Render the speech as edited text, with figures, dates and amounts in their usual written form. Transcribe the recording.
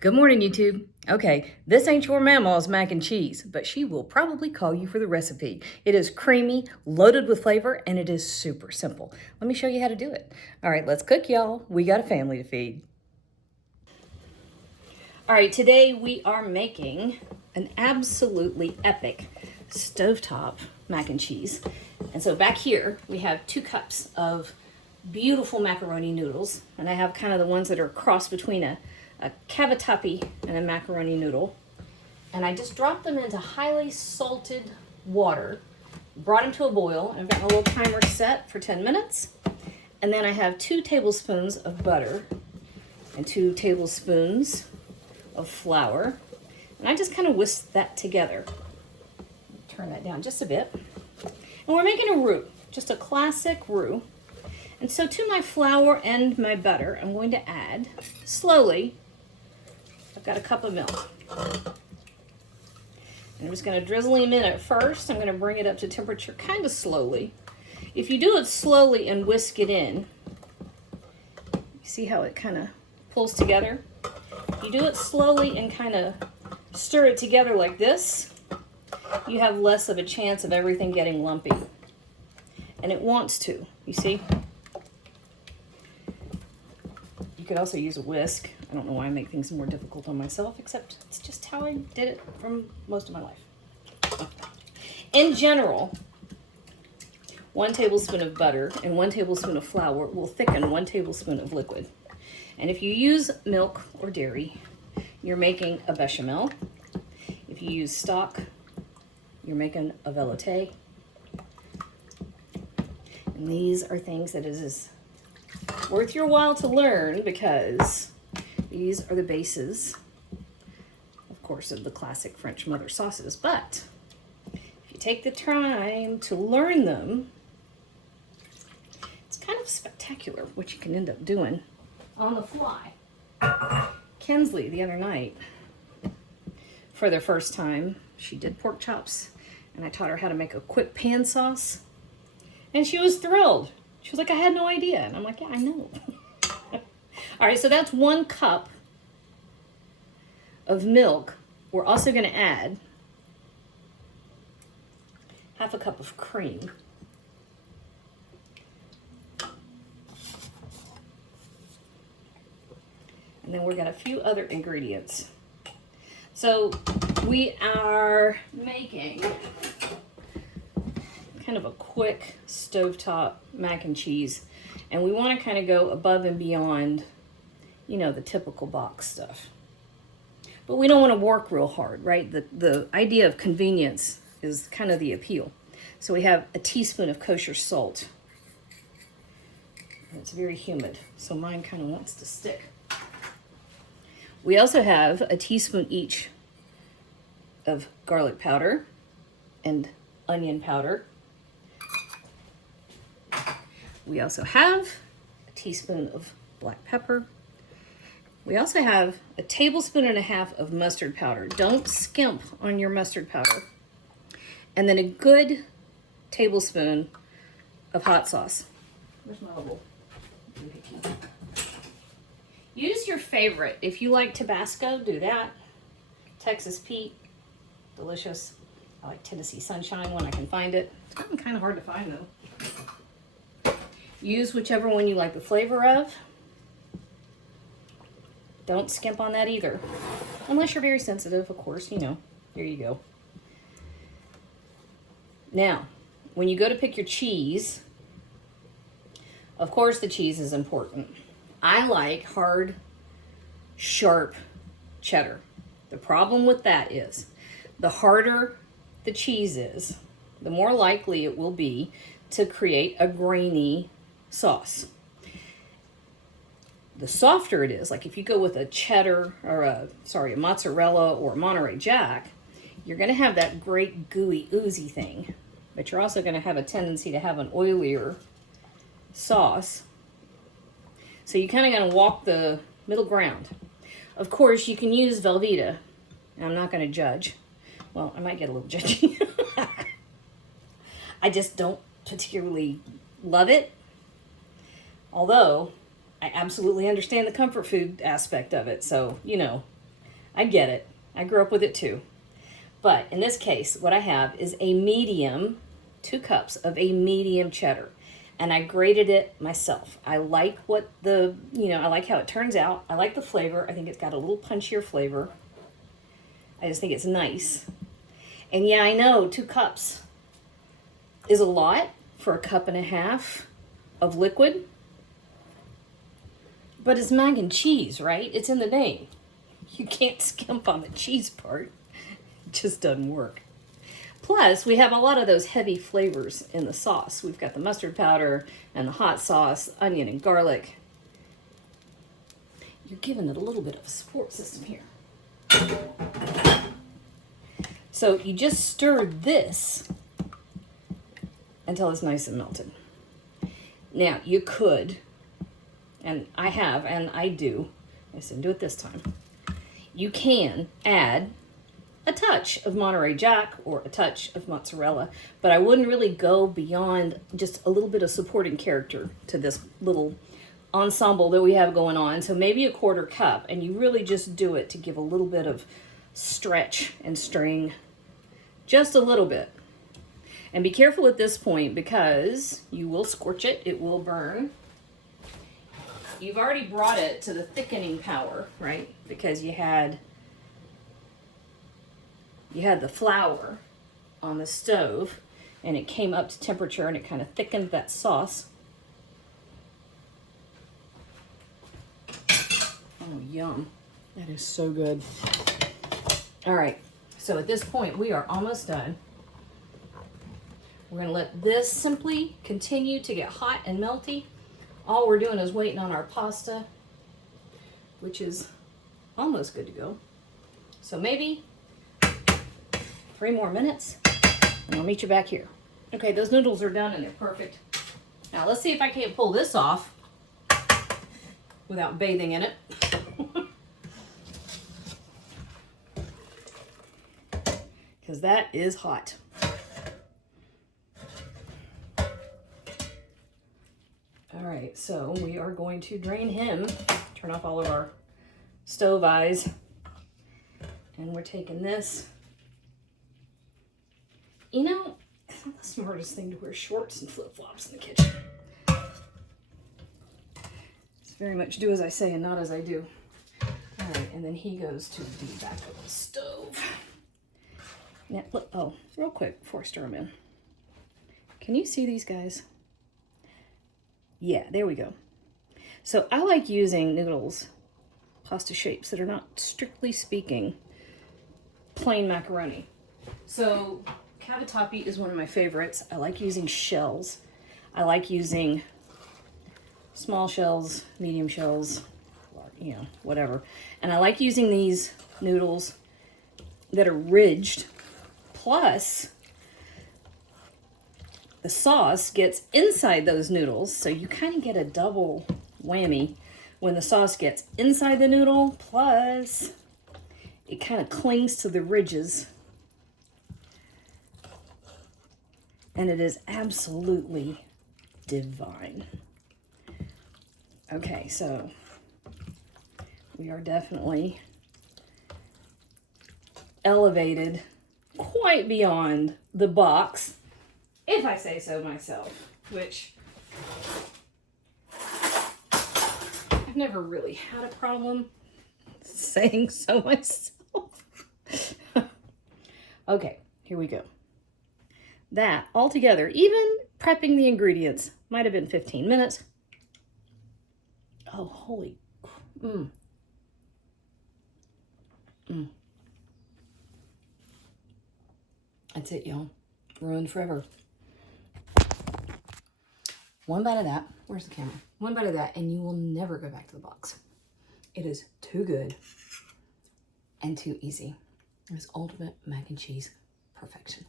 Good morning, YouTube. Okay, this ain't your mamaw's mac and cheese, but she will probably call you for the recipe. It is creamy, loaded with flavor, and it is super simple. Let me show you how to do it. All right, let's cook, y'all. We got a family to feed. All right, today we are making an absolutely epic stovetop mac and cheese. And so back here, we have 2 cups of beautiful macaroni noodles, and I have kind of the ones that are crossed between a cavatappi and a macaroni noodle. And I just dropped them into highly salted water, brought them to a boil, and I've got a little timer set for 10 minutes. And then I have 2 tablespoons of butter and 2 tablespoons of flour. And I just kind of whisk that together. Turn that down just a bit. And we're making a roux, just a classic roux. And so to my flour and my butter, I'm going to add, slowly, I've got a cup of milk. And I'm just going to drizzle him in at first. I'm going to bring it up to temperature kind of slowly. If you do it slowly and whisk it in, you see how it kind of pulls together? If you do it slowly and kind of stir it together like this, you have less of a chance of everything getting lumpy. And it wants to, you see? You could also use a whisk. I don't know why I make things more difficult on myself, except it's just how I did it from most of my life. In general, 1 tablespoon of butter and 1 tablespoon of flour will thicken 1 tablespoon of liquid. And if you use milk or dairy, you're making a béchamel. If you use stock, you're making a velouté. And these are things that is worth your while to learn, because these are the bases, of course, of the classic French mother sauces. But if you take the time to learn them, it's kind of spectacular what you can end up doing on the fly. Kinsley, the other night, for the first time, she did pork chops, and I taught her how to make a quick pan sauce, and she was thrilled. She was like, I had no idea. And I'm like, yeah, I know. All right, so that's 1 cup of milk. We're also going to add half a cup of cream. And then we've got a few other ingredients. So we are making kind of a quick stovetop mac and cheese, and we want to kind of go above and beyond, you know, the typical box stuff. But we don't want to work real hard, right? The idea of convenience is kind of the appeal. So we have a teaspoon of kosher salt. It's very humid, so mine kind of wants to stick. We also have a teaspoon each of garlic powder and onion powder. We also have a teaspoon of black pepper. We also have a tablespoon and a half of mustard powder. Don't skimp on your mustard powder. And then a good tablespoon of hot sauce. Where's my little doohickey? Use your favorite. If you like Tabasco, do that. Texas Pete, delicious. I like Tennessee Sunshine when I can find it. It's gotten kind of hard to find though. Use whichever one you like the flavor of. Don't skimp on that either. Unless you're very sensitive, of course, you know. There you go. Now, when you go to pick your cheese, of course the cheese is important. I like hard, sharp cheddar. The problem with that is the harder the cheese is, the more likely it will be to create a grainy sauce. The softer it is, like if you go with a cheddar or a mozzarella or a Monterey Jack, you're going to have that great gooey, oozy thing, but you're also going to have a tendency to have an oilier sauce. So you kind of got to walk the middle ground. Of course, you can use Velveeta. I'm not going to judge. Well, I might get a little judgy. I just don't particularly love it. Although, I absolutely understand the comfort food aspect of it. So, you know, I get it. I grew up with it too. But in this case, what I have is a medium, 2 cups of a medium cheddar. And I grated it myself. I like what I like how it turns out. I like the flavor. I think it's got a little punchier flavor. I just think it's nice. And yeah, I know 2 cups is a lot for a cup and a half of liquid. But it's mac and cheese, right? It's in the name. You can't skimp on the cheese part. It just doesn't work. Plus, we have a lot of those heavy flavors in the sauce. We've got the mustard powder and the hot sauce, onion and garlic. You're giving it a little bit of a support system here. So you just stir this until it's nice and melted. Now, you could, and I have, and I do, I just didn't do it this time. You can add a touch of Monterey Jack or a touch of mozzarella, but I wouldn't really go beyond just a little bit of supporting character to this little ensemble that we have going on. So maybe a 1/4 cup, and you really just do it to give a little bit of stretch and string, just a little bit. And be careful at this point because you will scorch it, it will burn. You've already brought it to the thickening power, right? Because you had the flour on the stove and it came up to temperature and it kind of thickened that sauce. Oh, yum. That is so good. All right, so at this point we are almost done. We're gonna let this simply continue to get hot and melty. All we're doing is waiting on our pasta, which is almost good to go. So maybe 3 more minutes, and I'll meet you back here. Okay, those noodles are done and they're perfect. Now let's see if I can't pull this off without bathing in it. Because that is hot. All right, so we are going to drain him, turn off all of our stove eyes, and we're taking this. You know, it's not the smartest thing to wear shorts and flip-flops in the kitchen. It's very much do as I say and not as I do. All right, and then he goes to the back of the stove. Now, look, oh, real quick before I stir them in. Can you see these guys? Yeah, there we go. So I like using noodles, pasta shapes that are not strictly speaking plain macaroni. So cavatappi is one of my favorites. I like using shells. I like using small shells, medium shells, you know, whatever. And I like using these noodles that are ridged, plus the sauce gets inside those noodles, so you kind of get a double whammy when the sauce gets inside the noodle, plus it kind of clings to the ridges. And it is absolutely divine. Okay, so we are definitely elevated quite beyond the box, if I say so myself, which I've never really had a problem saying so myself. Okay, here we go. That altogether, even prepping the ingredients, might have been 15 minutes. Oh, holy. That's it, y'all. Ruined forever. One bite of that. Where's the camera? One bite of that, and you will never go back to the box. It is too good and too easy. It is ultimate mac and cheese perfection.